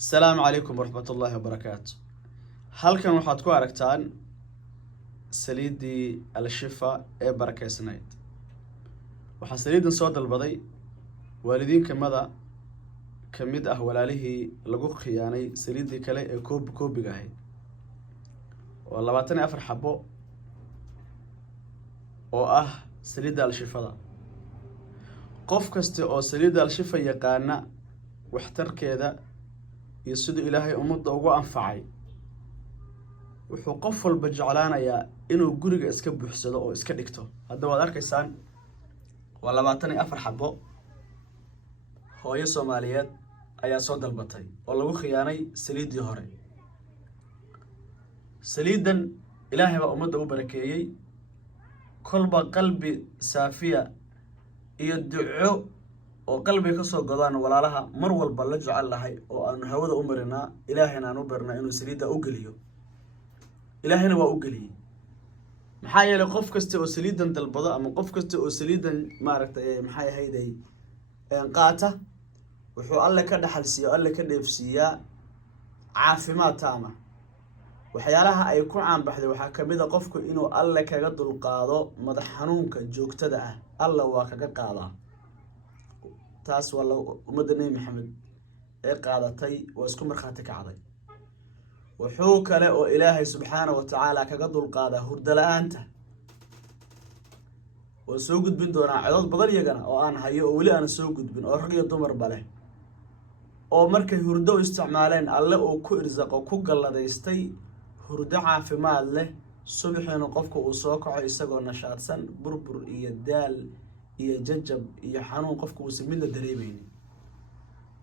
السلام عليكم ورحمة الله وبركاته. halkan waxaad ku aragtaan saliidii al-shifa ee barakeysnayd. waxaa saliidan soo dalbaday waalidiin kamid ah walaalihii lagu khiyaanay saliidii kale ee koobiga ahayd. waa 24 xabo oo ah saliida al-shifada. qof kasta oo saliida al-shifa yaqaana waxtarkeeda iyo sidoo Ilaahay ummadda ugu anfacay wuxuu qof walba jeclaanayaa inuu guriga iska buuxsado oo iska dhigto. hadda waad arkaysaan waa 24 xabo hooyo Soomaaliyeed ayaa soo dalbatay oo lagu khiyaanay saliidii hore. saliidan Ilaahay baa ummadda u barakeeyay kolba qalbi saafiya iyo duco oo qalbiga ka soo godaan walaalaha mar walba la jecel lahay oo aan hawada u marinaa Ilaahayna aan u barnaa inuu saliida u geliyo. Ilaahayna waa u geliyay. maxaa yeelay qof kasta oo saliidan dalbado ama qof kasta oo saliidan maxay ahayday qaata wuxuu alle ka dhaxalsiiyo alle ka dheefsiiyaa caafimaad taama. waxyaalaha ay ku caan baxday waxaa kamid ah qofku inuu alle kaga dulqaado madax xanuunka joogtada ah. alle waa kaga qaadaa. taas waa ummadda Nabi Maxamed ee qaadatay waa isku markhaati kacday. wuxuu kale oo Ilaahay subxaanahu wa ta'aala kaga dulqaadaa hurdo la'aanta. oo soo gudbin doonaa codad badan iyagana oo aan hayo oo weli aan soo gudbin oo rag iyo dumar bale oo markay hurdo isticmaaleen alle oo ku irsaaqo ku galladaystay hurdo caafimaad leh subaxina qofku uu soo kaco isagoo nashaadsan burbur iyo daal iyo jajab iyo xanuun qofku uu midna dareemaynin.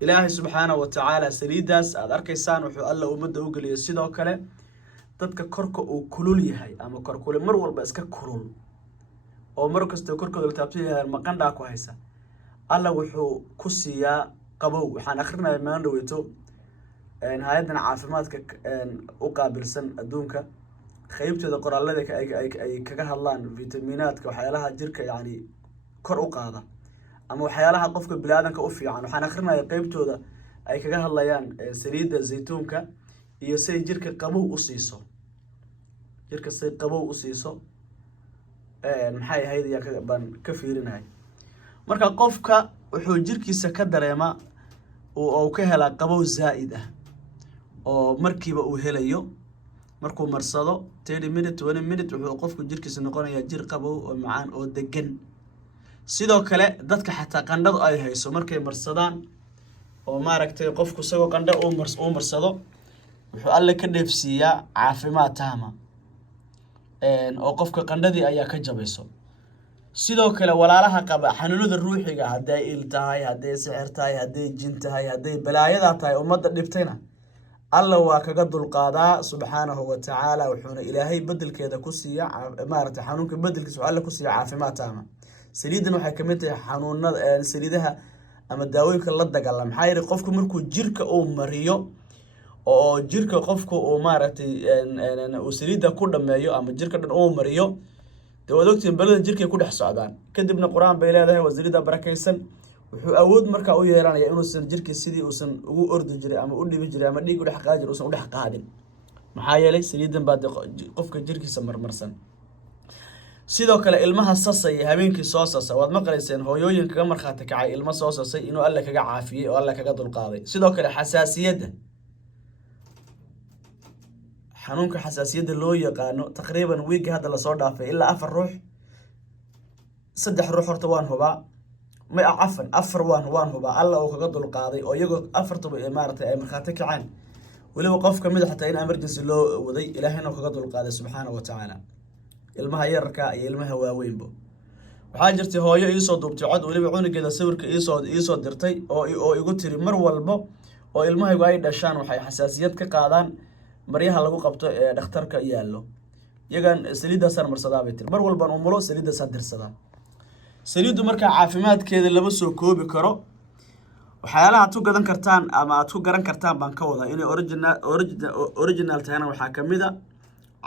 Ilaahay subxaanahu wa ta'aala saliidaas aad arkaysaan wuxuu alle ummadda u geliyay sidoo kale dadka korka uu kulul yahay ama korkule mar walba iska kulul oo mar kasta korkooda la taabtay maqandha ku haysa alle wuxuu ku siiyaa qabow. waxaan akhrinayaa maandhaweyto hay'addan caafimaadka u qaabilsan adduunka qaybteeda qoraalada ay kaga hadlaan fitamiinaadka waxyaalaha jirka kor u qaada ama waxyaalaha qofka bini'aadanka u fiican. waxaan akhrinayaa qaybtooda ay kaga hadlayaan saliidda zaytuunka iyo say jirka qabow u siiso. jirka say qabow u siiso maxay ahayd baan ka fiirinahay. marka qofka wuxuu jirkiisa ka dareemaa oo ka helaa qabow zaa'id ah oo markiiba uu helayo markuu marsado 30 minutes 20 minutes wuxuu qofku jirkiisa noqonayaa jir qabow oo macaan oo degan. sidoo kale dadka xataa qandhadu ay hayso markay marsadaan oo qofku isagoo qandho uu marsado wuxuu alle ka dheefsiiyaa caafimaad taama oo qofka qandhadii ayaa ka jabayso. sidoo kale walaalaha qaba xanuunada ruuxiga haday il tahay haday sixir tahay haday jin tahay haday balaayada tahay ummadda dhibtayna alla waa kaga dulqaadaa subxaanahu wa ta'aala. wuxuuna Ilaahay bedelkeeda ku siiya xanuunka bedelkiisa alla ku siiya caafimaad taama. saliidan waxay kamid tahay xanuunada saliidaha ama daawooyinka la dagaalama. maxaa yeelay qofku markuu jirka uu mariyo oo jirka qofku uu uu saliida ku dhameeyo ama jirka dhan uu mariyo dawadogtiin balada jirkay ku dhex socdaan. kadibna quraan bay leedahay waa saliida barakeysan. wuxuu awood markaa u yeelanayaa inuusan jirka sidii uusan ugu ordi jiray ama u dhibi jiray ama dhiig u dhex qaadi jiray uusan u dhex qaadin. maxaa yeelay saliidan baa qofka jirkiisa marmarsan. sidoo kale ilmaha sasay habeenkii soo sasa waad maqlayseen hooyooyin kaga markhaati kacay ilmo soo sasay inuu alle kaga caafiyay oo alle kaga dulqaaday. sidoo kale xasaasiyadda xanuunka xasaasiyadda loo yaqaano taqriiban wiigi hadda la soo dhaafay ilaa 4 ruux 3 ruux horta waan hubaa ma afan 4 waan hubaa alla oo kaga dulqaaday oo iyagoo 4 ay markhaati kacaan waliba qof kamid ah xataa in emergency loo waday Ilaahayna kaga dulqaaday subxaanahu wa ta'aala. ilmaha yarka iyo ilmaha waaweynba waxaa jirtay hooyo ii soo duubtay cod waliba cunugeeda sawirka ii soo dirtay oo igu tiri mar walba oo ilmahaygu ay dhashaan waxay xasaasiyad ka qaadaan maryaha lagu qabto ee dhakhtarka yaallo iyagan saliidaas marsadaa bay tiri mar walba umulo saliidaas dirsadaa. saliidu marka caafimaadkeeda lama soo koobi karo. waxyaalaha aad ku gadan kartaan ama aad ku garan kartaan baan ka wadaa inay original tahayna waxaa kamid ah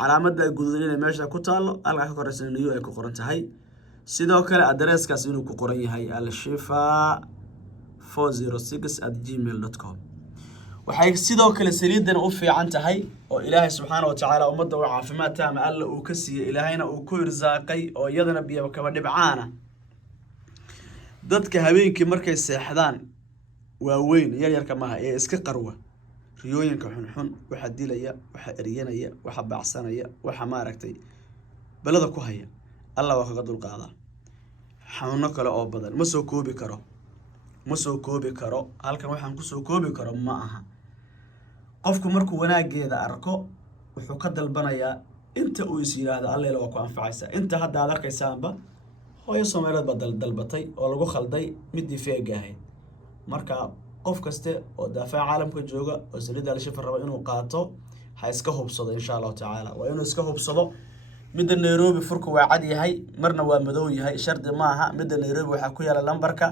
calaamada guduudan inay meesha ku taalo halka ka koraysan niyo ay ku qoran tahay. sidoo kale addresskaas inuu ku qoran yahay al-shifa 406@gmail.com. waxay sidoo kale saliidan u fiican tahay oo ilaahay subxaanahu wa tacaala ummadda uu caafimaad taama alla uu ka siiyey ilaahayna uu ku irsaaqay oo iyadana biyo kaba dhibcaana dadka habeenkii markay seexdaan waaweyn yaryarka maaha ee iska qarwa riyooyinka xunxun waxa dilaya waxa eryanaya waxa baacsanaya waxa maaragtay balada ku haya alla waa kaga dulqaadaa xanuuno kale oo badan ma soo koobi karo halkan waxaan ku soo koobi karo ma aha qofku markuu wanaageeda arko wuxuu ka dalbanayaa inta uu is yiraahdo alleela waa ku anfacaysaa inta hadda aad arkaysaanba hooyo Soomaaliyeed baa dalbatay oo lagu khalday midii feega ahayd marka qof kaste oo daafaca caalamka jooga oo saliida la shafar raba inuu qaato ha iska hubsado insha Allah taala waa inuu iska hubsado midda Nairobi furku waa cad yahay marna waa madow yahay shardi ma aha midda Nairobi waxa ku yaala lambarka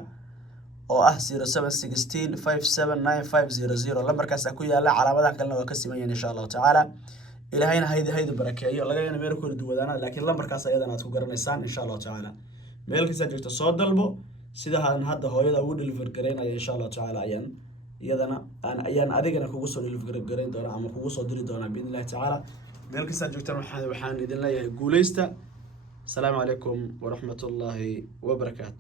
oo ah 0716579500 lambarkaas ku yaala calaamadaha kalena waa ka siman insha Allah taala ilaahayna haydi barakeeyo laga yana meel ku duwadana laakiin lambarkaas ayadana aad ku garanaysaan insha Allah taala meel kasta joogto soo dalbo sida hadda hooyada ugu deliver gareynaya insha Allah taala ayaan adigana kugu soo deliver gareyn doona ama kugu soo diri doona biidhnillah taala meel kasta joogtaan waxaan idin leeyahay guuleysta. Assalaamu calaykum wa rahmatullahi wa barakaatuh.